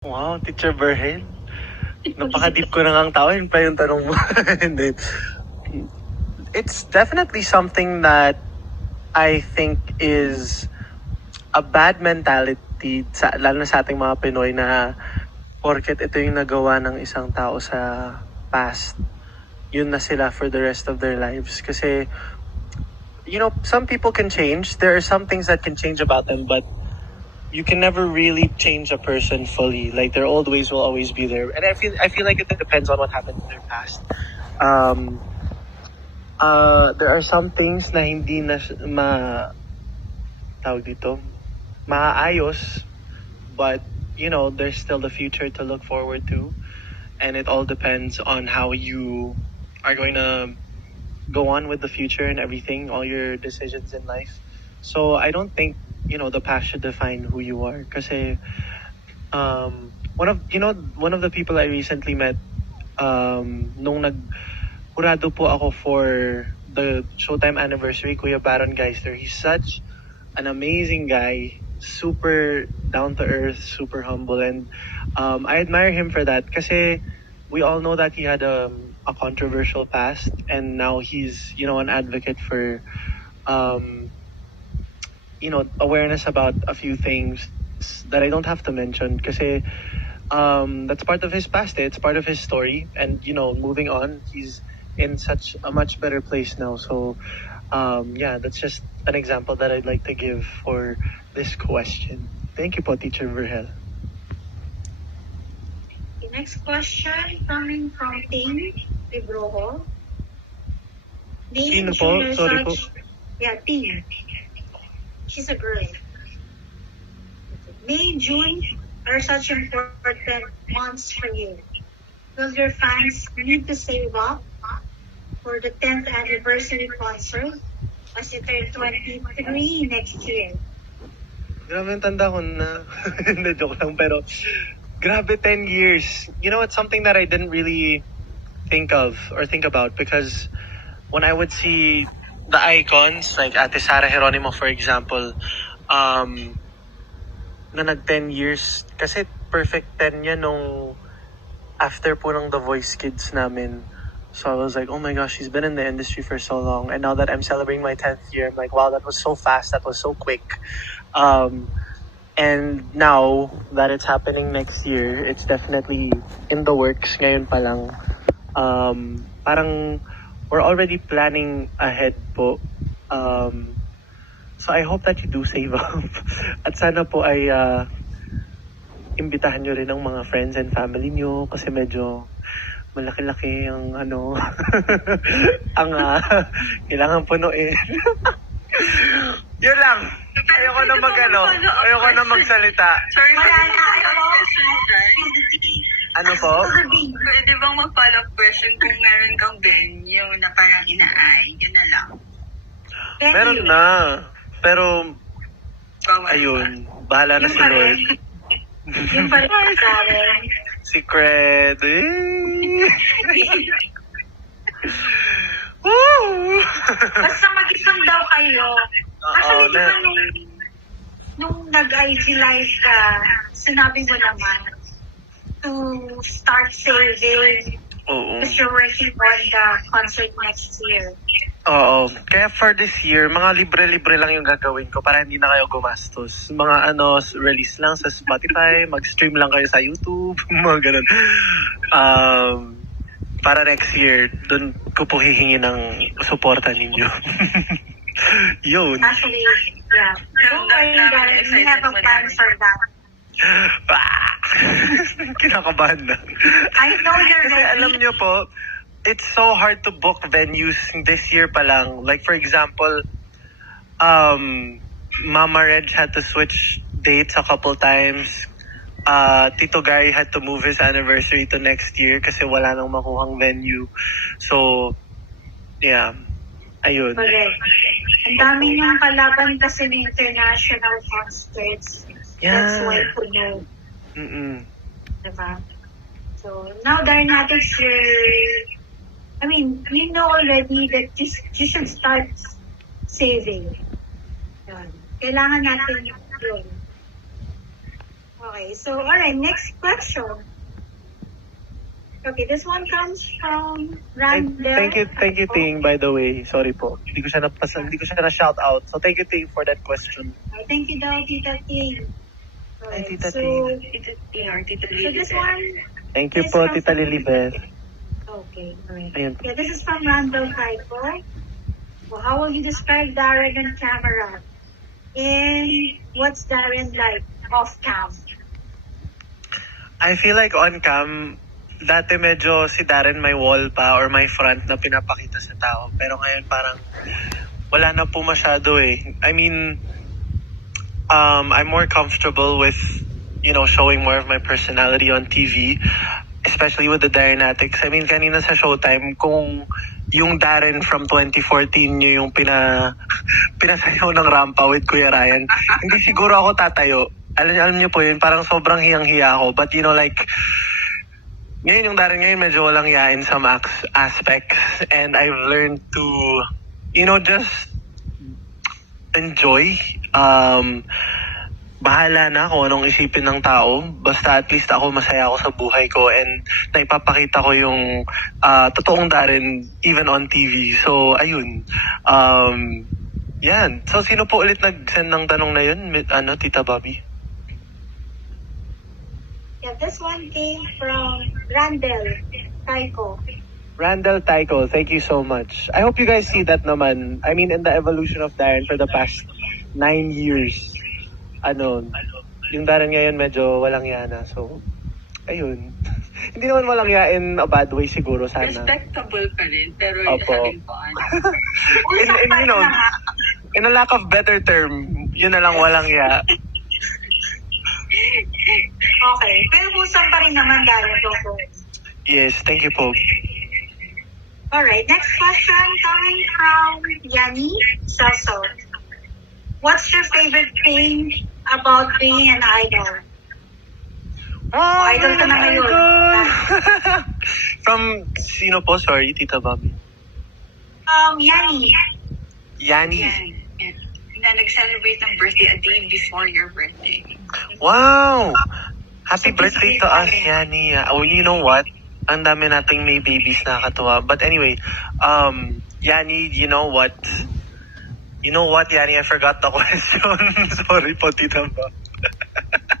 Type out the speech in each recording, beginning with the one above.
Wow, Teacher Berhen. Napaka-deep ko na ngang tao. Yun pa yung tanong mo. Hindi. It's definitely something that I think is a bad mentality, lalo na sa ating mga Pinoy, na porket ito yung nagawa ng isang tao sa past, yun na sila for the rest of their lives. Kasi, some people can change. There are some things that can change about them, but you can never really change a person fully. Like, their old ways will always be there. And I feel like it depends on what happened in their past. There are some things na hindi na tawag dito, maayos, but there's still the future to look forward to, and it all depends on how you are going to go on with the future and everything, all your decisions in life. So I don't think the past should define who you are. Kasi one of the people I recently met, nung hurado po ako for the Showtime anniversary, Kuya Baron Geister. He's such an amazing guy, super down to earth, super humble, and I admire him for that. Kasi we all know that he had a controversial past, and now he's an advocate for awareness about a few things that I don't have to mention. Kasi that's part of his past. It's part of his story, and moving on, he's in such a much better place now. So that's just an example that I'd like to give for this question. Thank you po, Teacher Verhel. The next question coming from Ting Libroho. Sino po? Sorry po. Yeah, Ting. She's a girl. May, June are such important months for you. Will your fans need to save up for the 10th anniversary concert as it turns 23 next year? Grabe yung tanda ko na. Hindi, joke lang. Pero, grabe, 10 years. It's something that I didn't really think of or think about, because when I would see the icons, like Ate Sara Geronimo, for example, na nag 10 years, kasi perfect 10 niya nung after po ng The Voice Kids namin. So I was like, oh my gosh, she's been in the industry for so long. And now that I'm celebrating my 10th year, I'm like, wow, that was so fast, that was so quick. And now that it's happening next year, it's definitely in the works ngayon pa lang. Parang we're already planning ahead po. So I hope that you do save up. At sana po ay imbitahan nyo rin ang mga friends and family nyo, kasi medyo malaki-laki ang ang kailangan punuin. Yun lang. Ayoko na magsalita. Sorry for the Ano po? Pwede bang mag-follow-up question kung meron kang venue na parang ina-eye? Yun na lang. Meron na. Pero, ayun, bahala na si Lord. Yung pala Darren. Secret. Woo! Basta mag-isang daw kayo. Actually, di ba nung nag-IG live ka, sinabi mo naman to start saving Oo. because you're working on the concert next year. Oo. Kaya for this year, mga libre-libre lang yung gagawin ko para hindi na kayo gumastos. Mga release lang sa Spotify, mag-stream lang kayo sa YouTube, mga ganun. Para next year, dun ko po hihingi ng suporta ninyo. Yun. Actually, yeah. Don't worry, Darren. We have a plan for that. Kinakabahan na. I know you're Kasi ready. alam nyo po, it's so hard to book venues this year pa lang. Like for example, Mama Reg had to switch dates a couple times. Tito Gary had to move his anniversary to next year kasi wala nang makuhang venue. So, yeah. Ayun. Correct. Ang dami niyong kalaban kasi ng international concerts. Yeah. That's why po know. Diba? So, now Darren, natin you know already that you should start saving. Yun. Kailangan natin yun. Okay. Okay, so alright, next question. Okay, this one comes from Randall. Thank you, Ting, by the way. Sorry po. Hindi ko siya na-shout out. So thank you, Ting, for that question. Thank you daw, Tita Ting. Hi, Tita so, Ting. Tita Ting or Tita So Lily. this one, Thank you po, Tita Lilibeth. okay, alright. Ayan. Yeah, this is from Randall Typo. Well, how will you describe Darren on camera? And what's Darren like off cam? I feel like on cam, dati medyo si Darren may wall pa or may front na pinapakita sa tao. Pero ngayon parang wala na po masyado eh. I mean, I'm more comfortable with, showing more of my personality on TV, especially with the Darrenatics. I mean, kanina sa Showtime, kung yung Darren from 2014 nyo yung pinasayaw ng rampa with Kuya Ryan, hindi siguro ako tatayo. Alam niyo po yun, parang sobrang hiyang-hiya ako. But ngayon yung Darren ngayon medyo walang hiya in some aspects. And I've learned to, just enjoy. Bahala na kung anong isipin ng tao. Basta at least ako masaya ako sa buhay ko and naipapakita ko yung totoong Darren even on TV. So, ayun. Yan. So, sino po ulit nag-send ng tanong na yun? Tita Bobby? Yeah, this one came from Randall Tyco. Randall Tycho, thank you so much. I hope you guys see that naman. I mean, in the evolution of Darren for the past 9 years. Yung Darren ngayon medyo walang yana. So, ayun. Hindi naman walang ya in a bad way siguro sana. Respectable pa rin, pero Opo. having fun. In a lack of better term, yun na lang walang ya. Okay, pero pusang pa rin naman Darren. Yes, thank you po. Alright, next question coming from Yanni Celso. What's your favorite thing about being an idol? Idol ka na ngayon. From sino po? Sorry, Tita Bobby. Yanni. Yani. Yan. Na nag-celebrate ng birthday a day before your birthday. Wow! Happy birthday to us, Yani. Oh, you know what? Ang dami nating may babies na katuwa. But anyway, Yani, you know what? You know what, Yani? I forgot the question. Sorry po, Tita Bob.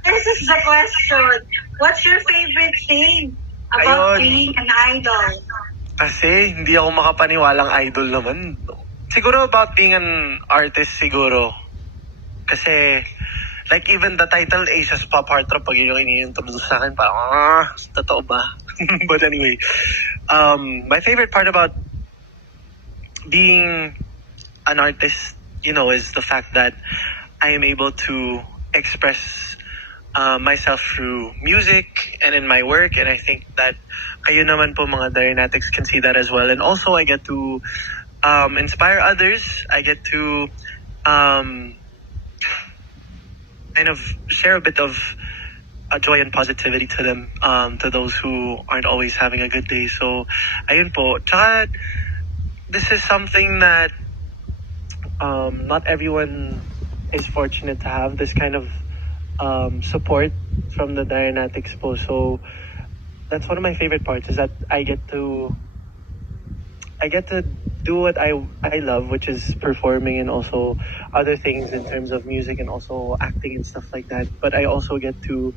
This is the question. What's your favorite thing about Ayun. being an idol? Kasi hindi ako makapaniwalang idol naman. Siguro about being an artist siguro. Kasi, like even the title Aces Pop Heartthrob, pag yun yung iniintro sa akin, parang, totoo ba? But anyway, my favorite part about being an artist, is the fact that I am able to express myself through music and in my work, and I think that kayo naman po mga Darrenatics can see that as well. And also I get to inspire others. I get to kind of share a bit of joy and positivity to them, to those who aren't always having a good day. So, ayun po. Tsaka, this is something that not everyone is fortunate to have, this kind of support from the Darrenatics po. So, that's one of my favorite parts, is that I get to do what I love, which is performing and also other things in terms of music and also acting and stuff like that. But I also get to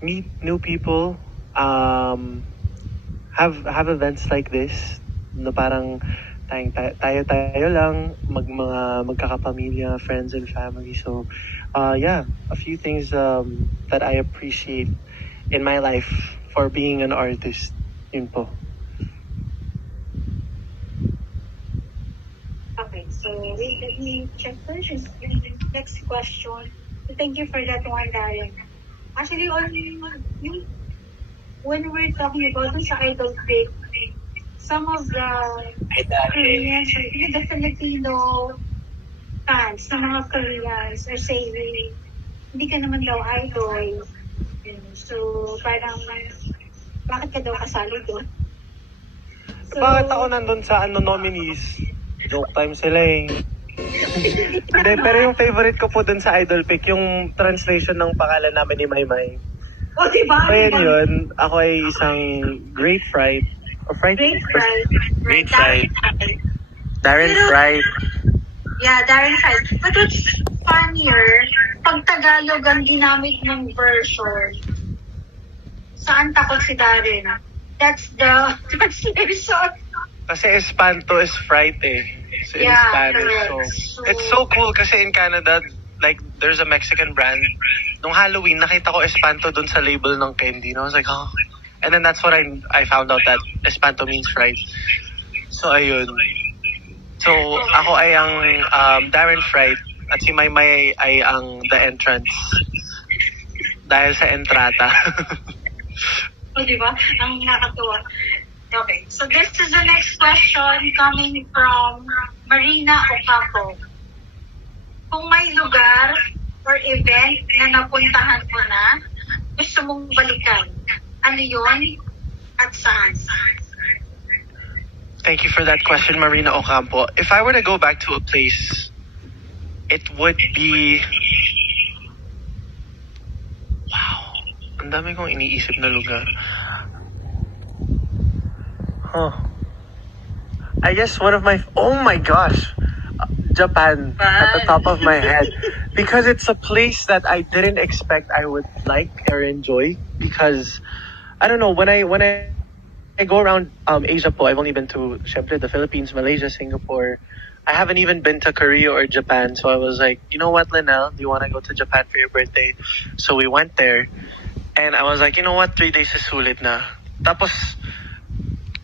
meet new people, have events like this na parang tayo lang, mga magkakapamilya, friends and family. So, yeah, a few things that I appreciate in my life for being an artist. Yun po. Okay, so wait, let me check first. Next question. Thank you for that one, Darren. Actually, when we're talking about dun sa idol pick, some of the Koreans or even the Filipino fans ng mga Koreans are saying, hindi ka naman daw idol. So, parang, bakit ka daw kasali doon? So, Bakit ako nandun sa nominees? Joke time sila eh. Hindi, pero yung favorite ko po dun sa Idol Pick, yung translation ng pangalan namin ni Maymay. O, diba? So yun, ako ay isang great fried. O fried? Great fried. Great Darren fried. fried. Darren Pero- fried. Yeah, Darren fried. But what's funnier, pag Tagalog ang ginamit mong version, saan takot si Darren? That's the translation. Kasi Espanto is fright eh. So in Yeah, Spanish. correct. So, it's so cool kasi in Canada, like, there's a Mexican brand. Nung Halloween, nakita ko Espanto dun sa label ng candy. And I was like, oh. And then that's what I found out that Espanto means fright. So, ayun. So, ako ay ang Darren Fright at si Maymay ay ang The Entrance. Dahil sa entrata. O, diba? Ang nakakatuwa. Okay, so this is the next question coming from Marina Ocampo. Kung may lugar or event na napuntahan mo na, gusto mong balikan, ano yun at saan? Thank you for that question, Marina Ocampo. If I were to go back to a place, it would be... Wow. Ang dami kong iniisip na lugar. Huh. I guess one of my... Oh my gosh! Japan at the top of my head. Because it's a place that I didn't expect I would like or enjoy. Because, I don't know, when I go around Asia po, I've only been to, syempre, the Philippines, Malaysia, Singapore. I haven't even been to Korea or Japan. So I was like, you know what, Linnell? Do you want to go to Japan for your birthday? So we went there. And I was like, you know what? 3 days is sulit na. Tapos,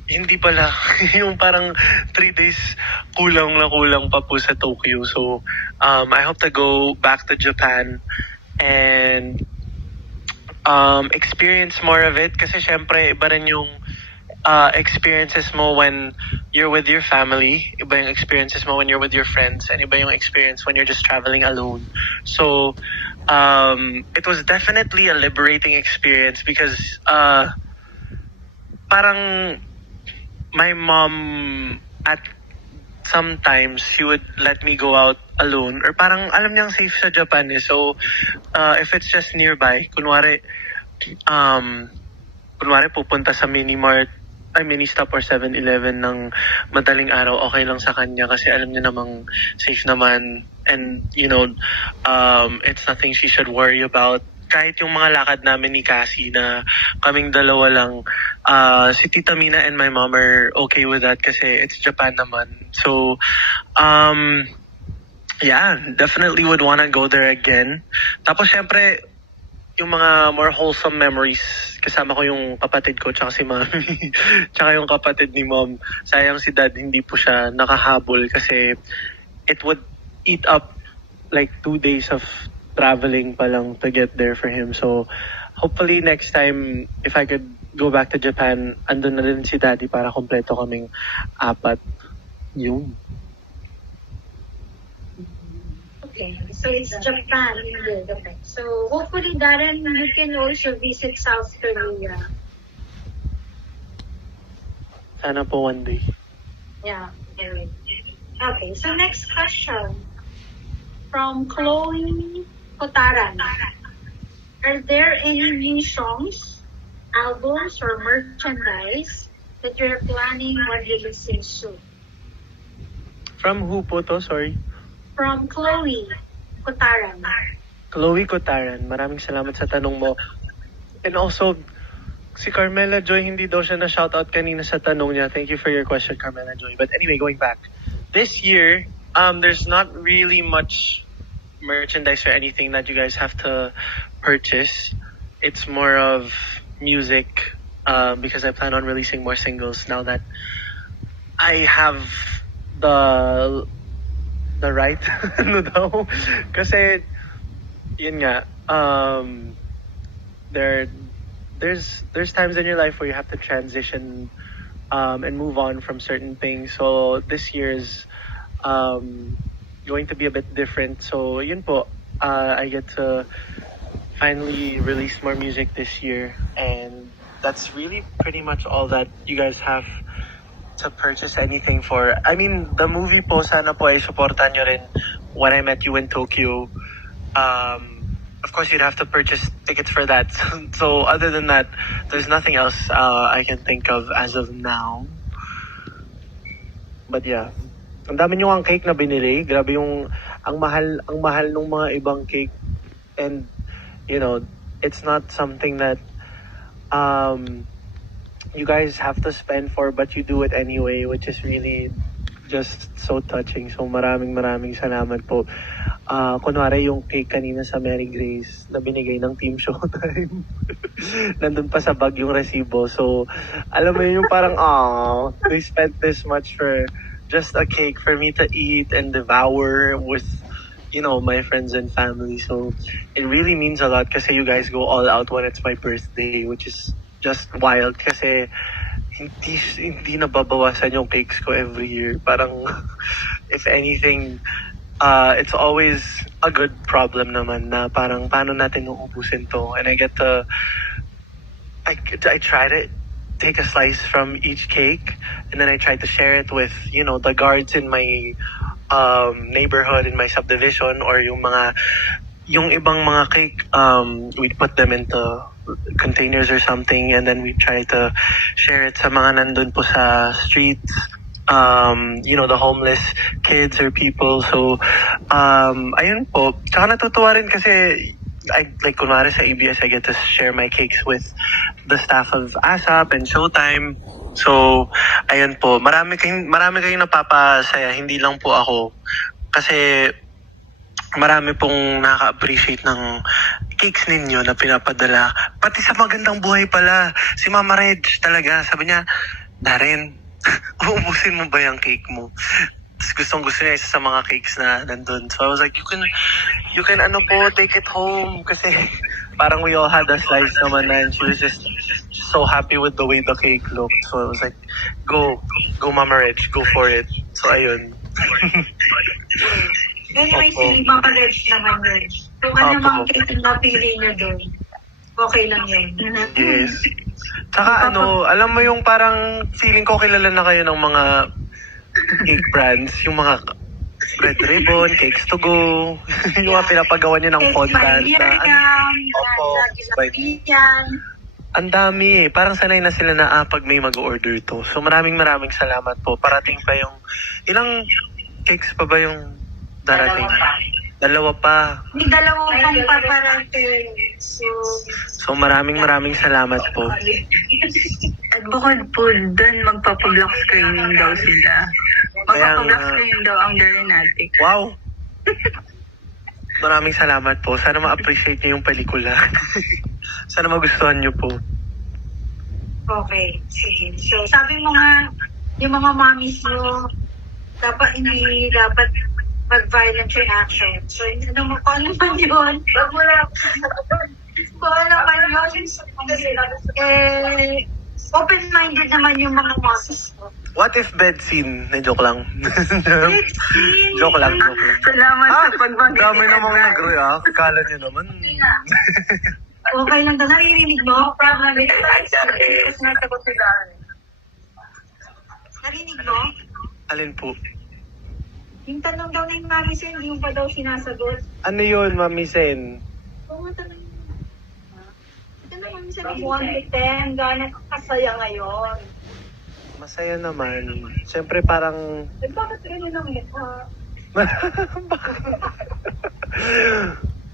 hindi pala. Yung parang 3 days kulang na kulang pa po sa Tokyo. So, I hope to go back to Japan and experience more of it. Kasi syempre, iba rin yung experiences mo when you're with your family. Iba yung experiences mo when you're with your friends. And iba yung experience when you're just traveling alone. So, it was definitely a liberating experience because parang my mom at sometimes she would let me go out alone or parang alam niyang safe sa Japan eh. So if it's just nearby, kunwari pupunta sa mini stop or 7-Eleven ng madaling araw, okay lang sa kanya kasi alam niya namang safe naman and you know it's nothing she should worry about. Kahit yung mga lakad namin ni Cassie na kaming dalawa lang, si Tita Mina and my mom are okay with that kasi it's Japan naman. So, yeah, definitely would wanna go there again. Tapos syempre, yung mga more wholesome memories, kasama ko yung kapatid ko tsaka si mami, tsaka yung kapatid ni mom. Sayang si dad, hindi po siya nakahabol kasi it would eat up like 2 days of traveling pa lang to get there for him. So, hopefully next time, if I could go back to Japan, andun na rin si daddy para kompleto kaming 4. Yun. Okay, so it's Japan. Okay. So hopefully, Darren, you can also visit South Korea. Sana po one day. Yeah. Okay, so next question from Chloe Kotaran. Are there any new songs, albums, or merchandise that you're planning on releasing soon? From who po to? Sorry. From Chloe Kotaran. Chloe Kotaran, maraming salamat sa tanong mo. And also, si Carmela Joy, hindi daw siya na-shoutout kanina sa tanong niya. Thank you for your question, Carmela Joy. But anyway, going back. This year, there's not really much merchandise or anything that you guys have to purchase. It's more of music because I plan on releasing more singles now that I have the right ano daw kasi yun nga there's times in your life where you have to transition and move on from certain things. So this year is going to be a bit different. So yun po, I get to finally release more music this year, and that's really pretty much all that you guys have to purchase anything for. I mean, the movie po, sana po ay supportan nyo rin When I Met You in Tokyo. Of course, you'd have to purchase tickets for that. So other than that, there's nothing else I can think of as of now. But yeah, ang dami nyo ang cake na binili. Grabe yung, ang mahal ng mga ibang cake. And, you know, it's not something that you guys have to spend for, but you do it anyway, which is really just so touching. So maraming salamat po. Kunwari yung cake kanina sa Mary Grace na binigay ng Team Showtime. Nandun pa sa bag yung resibo. So, alam mo yun yung parang, they spent this much for just a cake for me to eat and devour with, you know, my friends and family. So, it really means a lot kasi you guys go all out when it's my birthday, which is just wild kasi hindi nababawasan yung cakes ko every year. Parang, if anything, it's always a good problem naman na parang paano natin uubusin to. And I get to, I try to take a slice from each cake and then I try to share it with, you know, the guards in my neighborhood, in my subdivision, or yung ibang mga cake, we put them into containers or something and then we try to share it sa mga nandun po sa streets, you know, the homeless kids or people. So, ayun po. Tsaka natutuwa rin kasi, like kunwari sa ABS, I get to share my cakes with the staff of ASAP and Showtime. So, ayun po. Marami kayong napapasaya, hindi lang po ako. Kasi, marami pong nakaka-appreciate ng cakes ninyo na pinapadala. Pati sa Magandang Buhay pala, si Mama Reg talaga, sabi niya, Darren, uubusin mo ba yung cake mo? Tapos gusto niya isa sa mga cakes na nandun. So I was like, you can ano po, take it home. Kasi parang we all had a slice naman na and she was just so happy with the way the cake looked. So I was like, go Mama Reg, go for it. So ayun. Anyway, si Mama Reg naman yun. Kung ano mang cake na pili niya doon, okay lang yun. Yes. Tsaka alam mo yung parang feeling ko kilala na kayo ng mga cake brands, yung mga Red Ribbon, Cakes to Go, yung mga pinapagawa niyo ng fondant na ang dami eh. Parang sanay na sila na pag may mag-order to. So maraming salamat po. Parating pa yung, ilang cakes pa ba yung darating? Dalawa pa. May dalawang pang paparating. So maraming salamat po. At bukod po dun, magpapa-block screening daw sila. Magpapa-block screening daw ang Darrenatic. Wow! Maraming salamat po. Sana ma-appreciate niyo yung pelikula. Sana magustuhan niyo po. Okay, sige. So, sabi mo nga, yung mga mommies mo, hindi dapat mag-violent reaction. So, kung ano man yun, open-minded naman yung mga mommies mo. What if bed scene? Joke lang. Bed scene? Joke lang. Salamat sa pagbanggit. Dami namang nag-react. Kala niyo naman. Okay lang daw. Naririnig mo? Kasi nasagot si Darren. Narinig mo? Alin po? Yung tanong daw na yung mami sa hindi yung pa daw sinasagot. Ano yun, Mami Sen? Oo nga, tanong yun. Tanong mami sa 1 to 10, gano'ng kasaya ngayon? Masaya naman. Siyempre parang... Bakit ganyan ang mukha?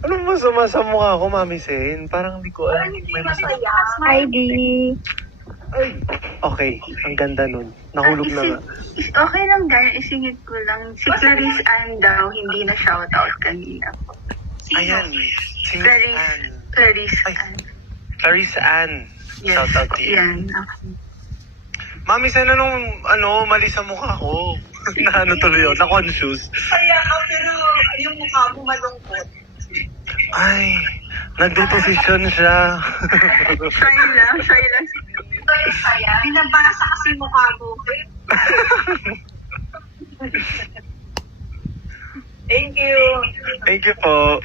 Anong masama sa mukha ko, Mami Sen? Parang hindi ko alam. Hindi masaya. Heidi. Ay, okay. Ang ganda nun. Nahulog na nga. Okay lang, Darren. Isingit ko lang. Si Clarice Ann daw, hindi na shoutout kanina. Ayan. Si Clarice Ay. Ann. Clarice Ann. Yes. Shoutout to you. Yan. Okay. Mami Sen, mali sa mukha ko? Na tuloy yun? Na-confused. Kaya pero yung mukha mo malungkot. Ay, nagdeposisyon siya. Shy lang. Ito yung saya. Binabasa kasi mukha mo. Thank you. Thank you po.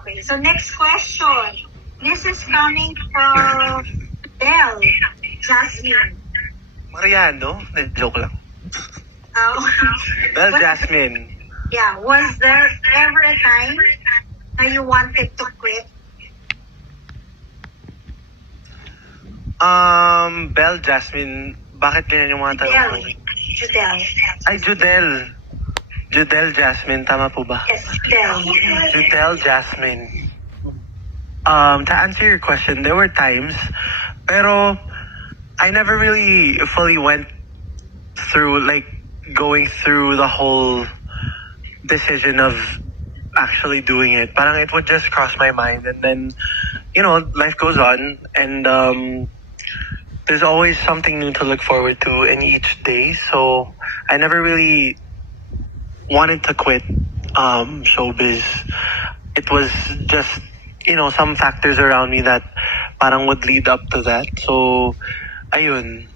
Okay, so next question. This is coming from Jasmine. Mariano? Joke lang. Well, What- Jasmine. Yeah, was there ever a time that you wanted to quit? Belle, Jasmine, bakit ganyan yung mga tanong mo? Judel. Ay, Judel. Judel, Jasmine, tama po ba? Yes, Judel. Judel, Jasmine. To answer your question, there were times, pero I never really fully went through, like, going through the whole decision of actually doing it. Parang it would just cross my mind, and then, you know, life goes on, and there's always something new to look forward to in each day. So I never really wanted to quit showbiz. It was just, you know, some factors around me that parang would lead up to that. So, ayun.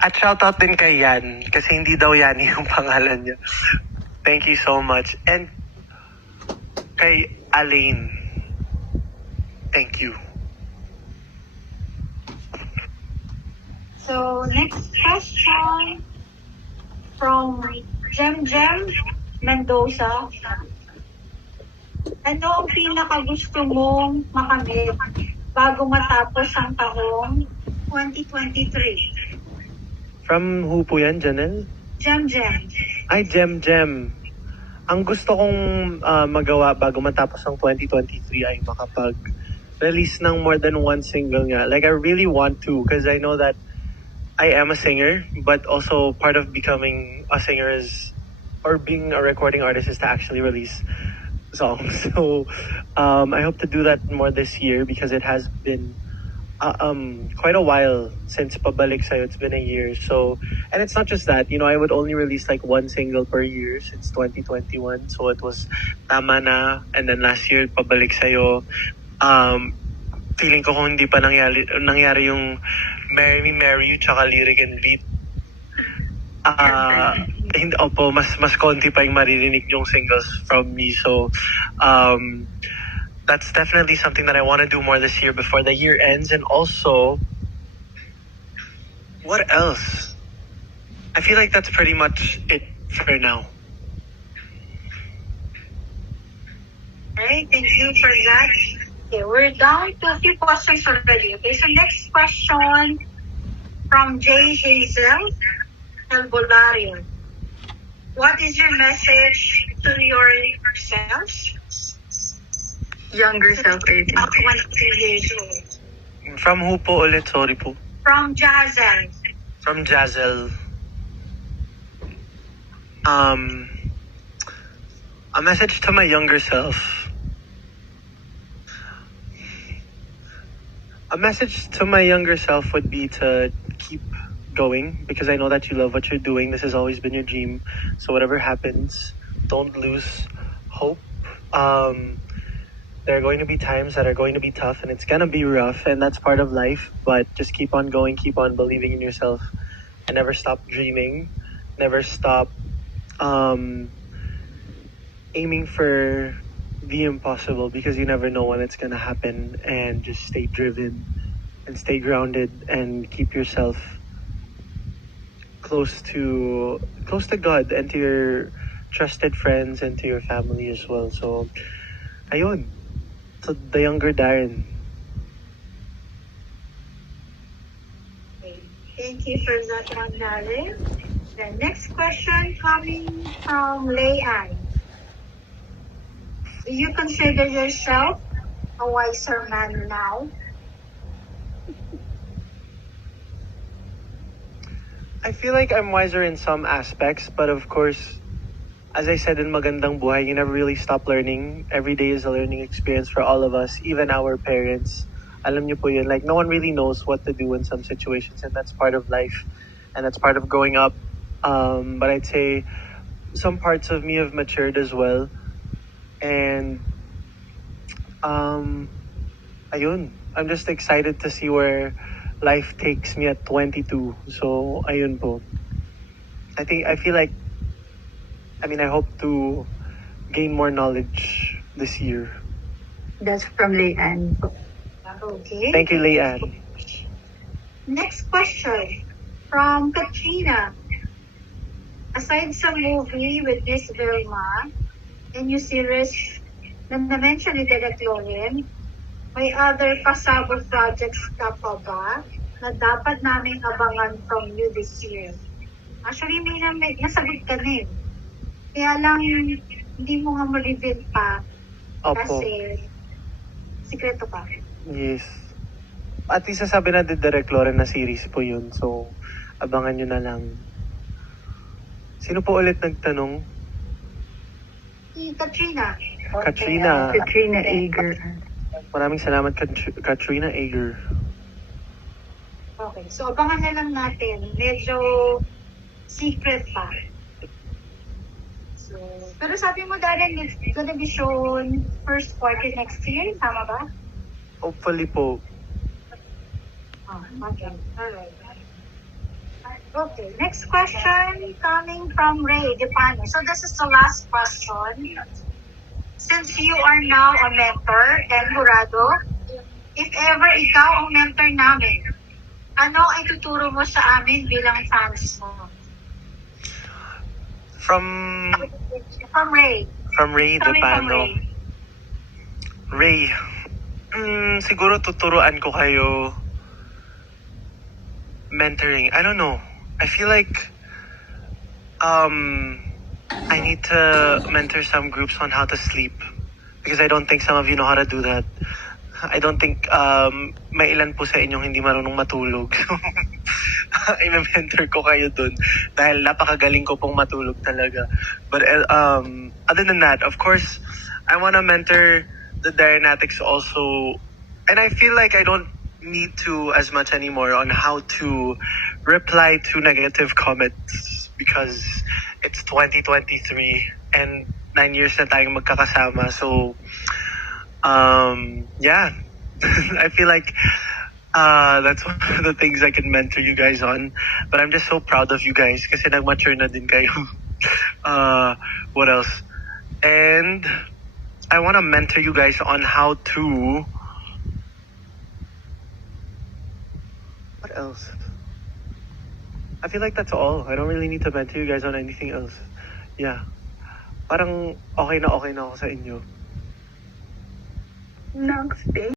At shoutout din kay Yan, kasi hindi daw Yan yung pangalan niya. Thank you so much. And kay Alain, thank you. So, next question from Jem Mendoza. Ano ang pinaka-gusto mong makamit bago matapos ang taong 2023? From who po yan, Janelle? Jem. Ay, Jem. Ang gusto kong magawa bago matapos ang 2023 ay makapag-release ng more than one single nga. Like, I really want to, because I know that I am a singer, but also part of becoming a singer is, or being a recording artist, is to actually release songs. So I hope to do that more this year, because it has been quite a while since Pabalik Sa'yo. It's been a year. So, and it's not just that, you know, I would only release like one single per year since 2021. So it was Tama Na, and then last year Pabalik Sa'yo. Feeling ko kung hindi pa nangyari yung Marry Me, Marry You, tsaka Lyric and Beat. Hindi, opo, mas konti pa yung maririnig yung singles from me. So, that's definitely something that I want to do more this year before the year ends. And also, what else? I feel like that's pretty much it for now. Alright, thank you for that. Okay, we're down to a few questions already. Okay, so next question from J. Hazel Albolario. What is your message to yourself? Younger self, I think. About 22 years old. From who po ulit? Sorry po. From Jazel. From Jazel. A message to my younger self. A message to my younger self would be to keep going, because I know that you love what you're doing. This has always been your dream. So whatever happens, don't lose hope. There are going to be times that are going to be tough, and it's going to be rough, and that's part of life. But just keep on going, keep on believing in yourself, and never stop dreaming. Never stop aiming for the impossible, because you never know when it's gonna happen. And just stay driven and stay grounded and keep yourself close to God and to your trusted friends and to your family as well. So ayun, to the younger Darren. Thank you for that one, Darren. The next question coming from Leanne. Do you consider yourself a wiser man now? I feel like I'm wiser in some aspects, but of course, as I said in Magandang Buhay, you never really stop learning. Every day is a learning experience for all of us, even our parents. Alam niyo po yun, like no one really knows what to do in some situations, and that's part of life, and that's part of growing up. But I'd say some parts of me have matured as well. And ayun, I'm just excited to see where life takes me at 22. So ayun po. I feel like, I hope to gain more knowledge this year. That's from Leanne. Okay. Thank you, Leanne. Next question from Katrina. Aside sa movie with Miss Vilma and new series na na-mention ni Derek Loren, may other pasabog projects ka pa ba na dapat namin abangan from you this year? Actually, may nasagot ka na eh. Kaya lang, hindi mo nga ma-reveal pa Opo. kasi sikreto pa. Yes. At least sasabi na Direct Loren na series po yun. So, abangan nyo na lang. Sino po ulit nagtanong? Si Katrina. Katrina. Katrina Eager. Maraming salamat, Katrina Eager. Okay, so abangan na lang natin. Medyo secret pa. So, pero sabi mo, Darren, it's gonna be shown first quarter next year. Tama ba? Hopefully po. Oh, okay. Alright. Okay, next question coming from Ray Depano. So this is the last question. Since you are now a mentor and Jurado, if ever ikaw ang mentor namin, ano ay tuturo mo sa amin bilang fans mo? From Ray. Ray Coming from Depano. Ray, siguro tuturuan ko kayo mentoring. I don't know. I feel like I need to mentor some groups on how to sleep because I don't think some of you know how to do that. I don't think may ilan po sa inyong hindi marunong matulog. I-mentor ko kayo dun dahil napakagaling ko pong matulog talaga. But other than that, of course, I want to mentor the Darrenatics also. And I feel like I don't need to as much anymore on how to reply to negative comments because it's 2023 and 9 years na tayong magkakasama. So, yeah, I feel like that's one of the things I can mentor you guys on. But I'm just so proud of you guys kasi nag-mature na din kayo. What else? And I want to mentor you guys on how to... What else? I feel like that's all. I don't really need to mentor you guys on anything else. Yeah. Parang okay na ako sa inyo. Next day.